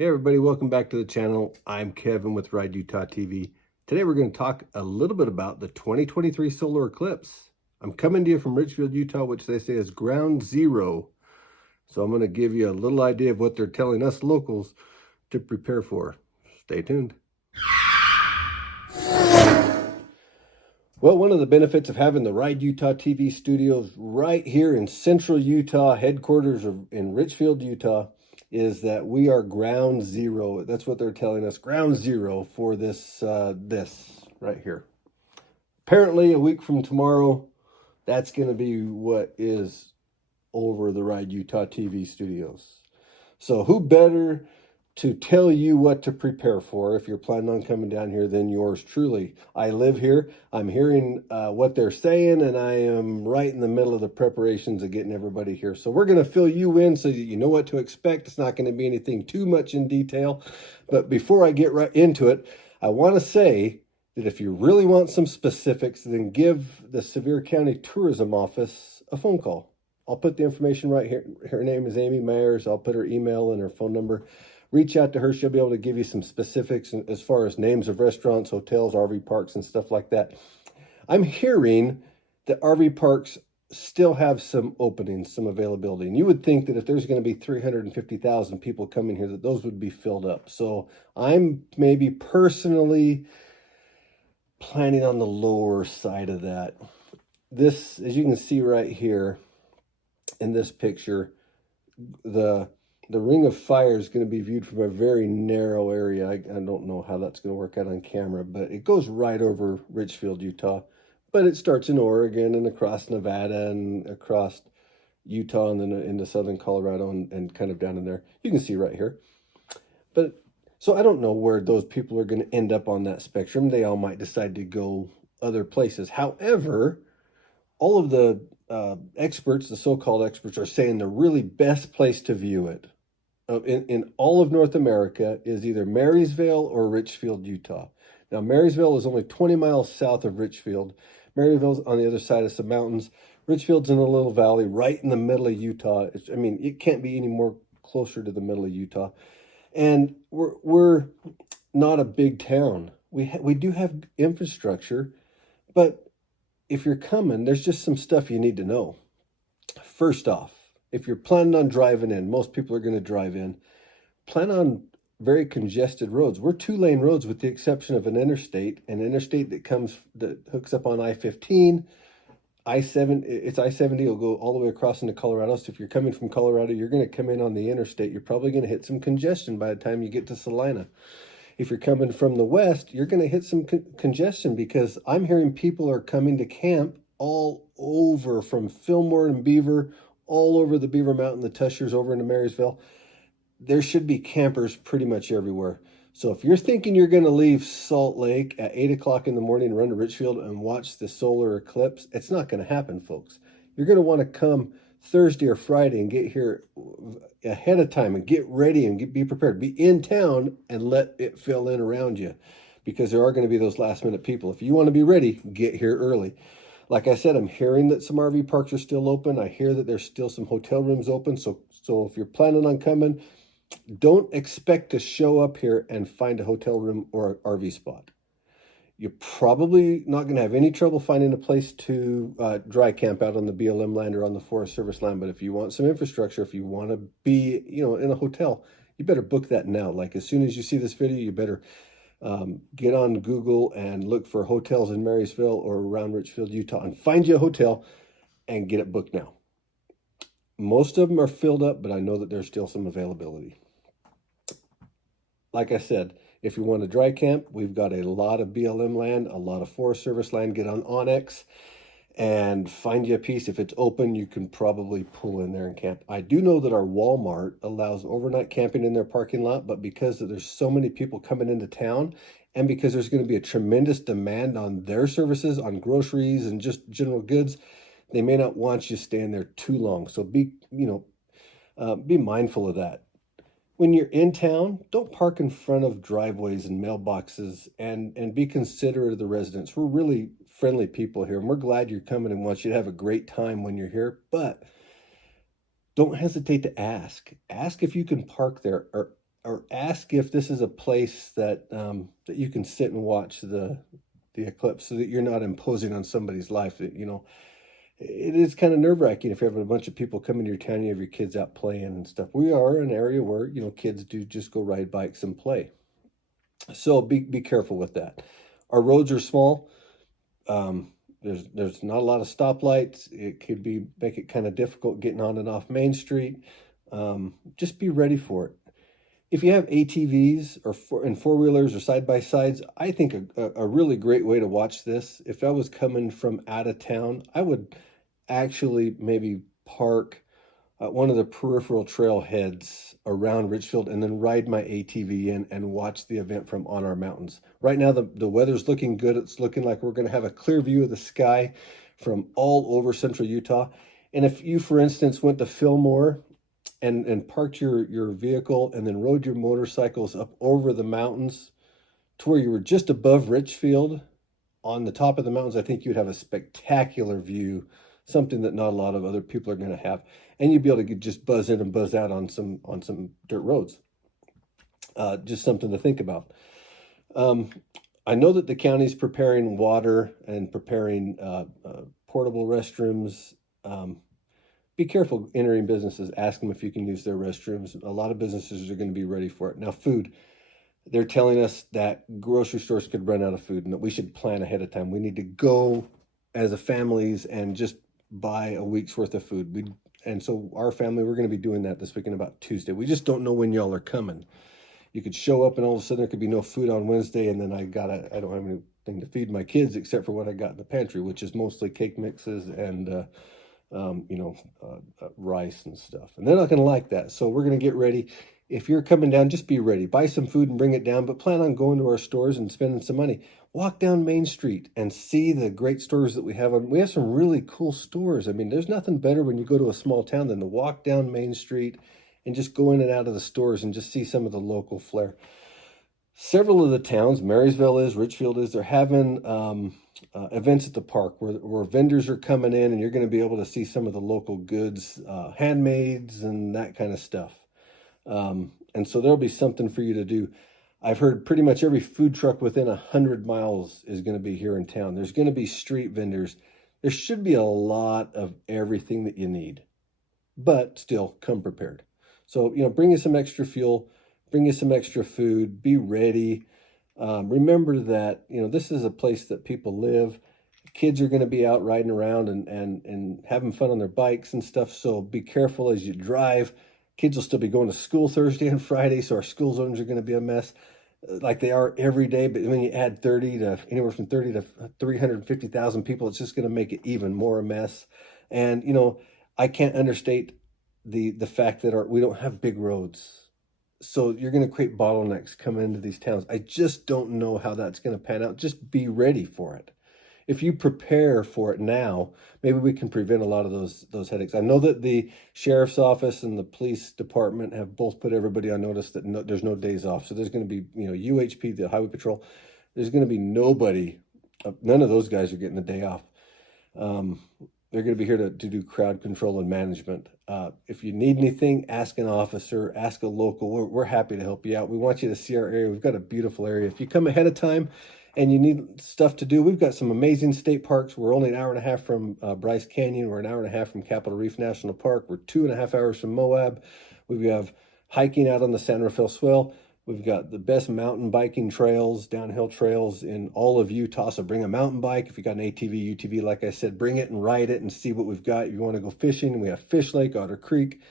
Hey everybody, welcome back to the channel. I'm Kevin with Ride Utah TV. Today we're going to talk a little bit about the 2023 solar eclipse. I'm coming to you from Richfield, Utah, which they say is ground zero. So I'm going to give you a little idea of what they're telling us locals to prepare for. Stay tuned. Well, one of the benefits of having the Ride Utah TV studios right here in central Utah, headquarters in Richfield, Utah, is that we are ground zero. That's what they're telling us, ground zero for this right here. Apparently, a week from tomorrow, that's going to be what is over the Ride Utah TV studios. So who better to tell you what to prepare for if you're planning on coming down here than yours truly. I live here. I'm hearing what they're saying, and I am right in the middle of the preparations of getting everybody here. So we're going to fill you in so that you know what to expect. It's not going to be anything too much in detail. But before I get right into it, I want to say that if you really want some specifics, then give the Sevier County Tourism Office a phone call. I'll put the information right here. Her name is Amy Myers. I'll put her email and her phone number. Reach out to her. She'll be able to give you some specifics as far as names of restaurants, hotels, RV parks, and stuff like that. I'm hearing that RV parks still have some openings, some availability. And you would think that if there's going to be 350,000 people coming here, that those would be filled up. So I'm maybe personally planning on the lower side of that. This, as you can see right here in this picture, the ring of fire is going to be viewed from a very narrow area. I don't know how that's going to work out on camera, but it goes right over Richfield, Utah. But it starts in Oregon and across Nevada and across Utah and then into southern Colorado and kind of down in there. You can see right here. But so I don't know where those people are going to end up on that spectrum. They all might decide to go other places. However, all of the experts, the so-called experts, are saying the really best place to view it in all of North America is either Marysville or Richfield, Utah. Now, Marysville is only 20 miles south of Richfield. Marysville's on the other side of some mountains. Richfield's in a little valley right in the middle of Utah. I mean, it can't be any more closer to the middle of Utah. And we're not a big town. We do have infrastructure, but if you're coming, there's just some stuff you need to know. First off, if you're planning on driving in, most people are going to drive in, plan on very congested roads. We're 2-lane roads with the exception of an interstate that hooks up on I-15, I-7, it's I-70 will go all the way across into Colorado. So if you're coming from Colorado, you're going to come in on the interstate. You're probably going to hit some congestion by the time you get to Salina. If you're coming from the west, you're going to hit some congestion because I'm hearing people are coming to camp all over from Fillmore and Beaver, all over the Beaver Mountain, the Tushers over into Marysville. There should be campers pretty much everywhere. So if you're thinking you're going to leave Salt Lake at 8 o'clock in the morning and run to Richfield and watch the solar eclipse, it's not going to happen, folks. You're going to want to come Thursday or Friday and get here ahead of time and get ready and be prepared. Be in town and let it fill in around you because there are going to be those last minute people. If you want to be ready, get here early. Like I said, I'm hearing that some RV parks are still open. I hear that there's still some hotel rooms open. So if you're planning on coming, don't expect to show up here and find a hotel room or an RV spot. You're probably not going to have any trouble finding a place to dry camp out on the BLM land or on the Forest Service land. But if you want some infrastructure, if you want to be, in a hotel, you better book that now. Like as soon as you see this video, you better get on Google and look for hotels in Marysville or around Richfield, Utah, and find you a hotel and get it booked now. Most of them are filled up, but I know that there's still some availability. Like I said, if you want to dry camp, we've got a lot of BLM land, a lot of Forest Service land. Get on Onyx and find you a piece. If it's open, you can probably pull in there and camp. I do know that our Walmart allows overnight camping in their parking lot, but because there's so many people coming into town and because there's going to be a tremendous demand on their services, on groceries and just general goods, they may not want you staying there too long. So be mindful of that. When you're in town, don't park in front of driveways and mailboxes and be considerate of the residents. We're really friendly people here, and we're glad you're coming and want you to have a great time when you're here, but don't hesitate to ask. Ask if you can park there or or ask if this is a place that that you can sit and watch the eclipse, so that you're not imposing on somebody's life. That, you know, it is kind of nerve-wracking if you have a bunch of people come into your town, you have your kids out playing and stuff. We are an area where, you know, kids do just go ride bikes and play. So be careful with that. Our roads are small. There's not a lot of stoplights. It could be make it kind of difficult getting on and off Main Street. Just be ready for it. If you have ATVs or four-wheelers or side-by-sides, I think a really great way to watch this, if I was coming from out of town, I would actually maybe park one of the peripheral trailheads around Richfield and then ride my ATV in and watch the event from on our mountains. Right now, the weather's looking good. It's looking like we're going to have a clear view of the sky from all over central Utah. And if you, for instance, went to Fillmore and parked your vehicle and then rode your motorcycles up over the mountains to where you were just above Richfield on the top of the mountains, I think you'd have a spectacular view, something that not a lot of other people are going to have. And you'd be able to just buzz in and buzz out on some dirt roads. Just something to think about. I know that the county's preparing water and preparing portable restrooms. Be careful entering businesses. Ask them if you can use their restrooms. A lot of businesses are going to be ready for it. Now, food. They're telling us that grocery stores could run out of food and that we should plan ahead of time. We need to go as a families and just buy a week's worth of food. And so our family, we're going to be doing that this weekend about Tuesday. We just don't know when y'all are coming. You could show up and all of a sudden there could be no food on Wednesday, and then I don't have anything to feed my kids except for what I got in the pantry, which is mostly cake mixes and rice and stuff. And they're not going to like that. So we're going to get ready. If you're coming down, just be ready. Buy some food and bring it down, but plan on going to our stores and spending some money. Walk down Main Street and see the great stores that we have. We have some really cool stores. I mean, there's nothing better when you go to a small town than to walk down Main Street and just go in and out of the stores and just see some of the local flair. Several of the towns, Marysville is, Richfield is, they're having events at the park where vendors are coming in, and you're going to be able to see some of the local goods, handmaids and that kind of stuff. And so there'll be something for you to do. I've heard pretty much every food truck within 100 miles is going to be here in town. There's going to be street vendors. There should be a lot of everything that you need, but still come prepared. So, you know, bring you some extra fuel, bring you some extra food, be ready. Remember that, you know, this is a place that people live. Kids are going to be out riding around and having fun on their bikes and stuff. So be careful as you drive. Kids will still be going to school Thursday and Friday, so our school zones are going to be a mess like they are every day. But when you add anywhere from 30 to 350,000 people, it's just going to make it even more a mess. And, you know, I can't understate the fact that we don't have big roads. So you're going to create bottlenecks coming into these towns. I just don't know how that's going to pan out. Just be ready for it. If you prepare for it now, maybe we can prevent a lot of those headaches. I know that the sheriff's office and the police department have both put everybody on notice that there's no days off. So there's going to be, you know, UHP, the highway patrol, there's going to be nobody, none of those guys are getting the day off. They're going to be here to do crowd control and management. If you need anything, ask an officer, ask a local. We're happy to help you out. We want you to see our area. We've got a beautiful area. If you come ahead of time and you need stuff to do, we've got some amazing state parks. We're only an hour and a half from Bryce Canyon. We're an hour and a half from Capitol Reef National Park. We're 2.5 hours from Moab. We have hiking out on the San Rafael Swell. We've got the best mountain biking trails, downhill trails in all of Utah. So bring a mountain bike. If you got an ATV, UTV, like I said, bring it and ride it and see what we've got. If you want to go fishing, we have Fish Lake, Otter Creek.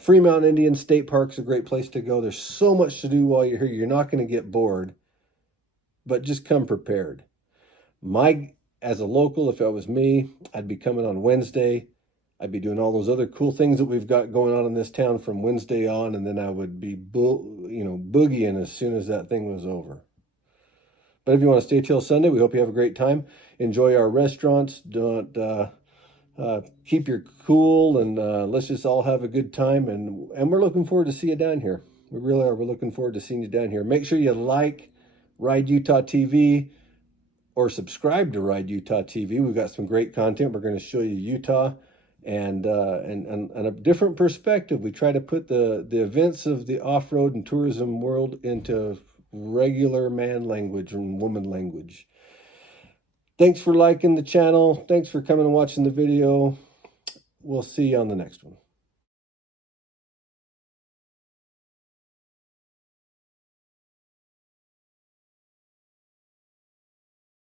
Fremont Indian State Park's a great place to go. There's so much to do while you're here. You're not going to get bored, but just come prepared. As a local, if it was me, I'd be coming on Wednesday. I'd be doing all those other cool things that we've got going on in this town from Wednesday on, and then I would be boogieing as soon as that thing was over. But if you want to stay till Sunday, we hope you have a great time. Enjoy our restaurants. Don't keep your cool, and let's just all have a good time. And we're looking forward to see you down here. We really are. We're looking forward to seeing you down here. Make sure you like Ride Utah TV or subscribe to Ride Utah TV. We've got some great content. We're going to show you Utah. and a different perspective. We try to put the events of the off-road and tourism world into regular man language and woman language. Thanks for liking the channel. Thanks for coming and watching the video. We'll see you on the next one.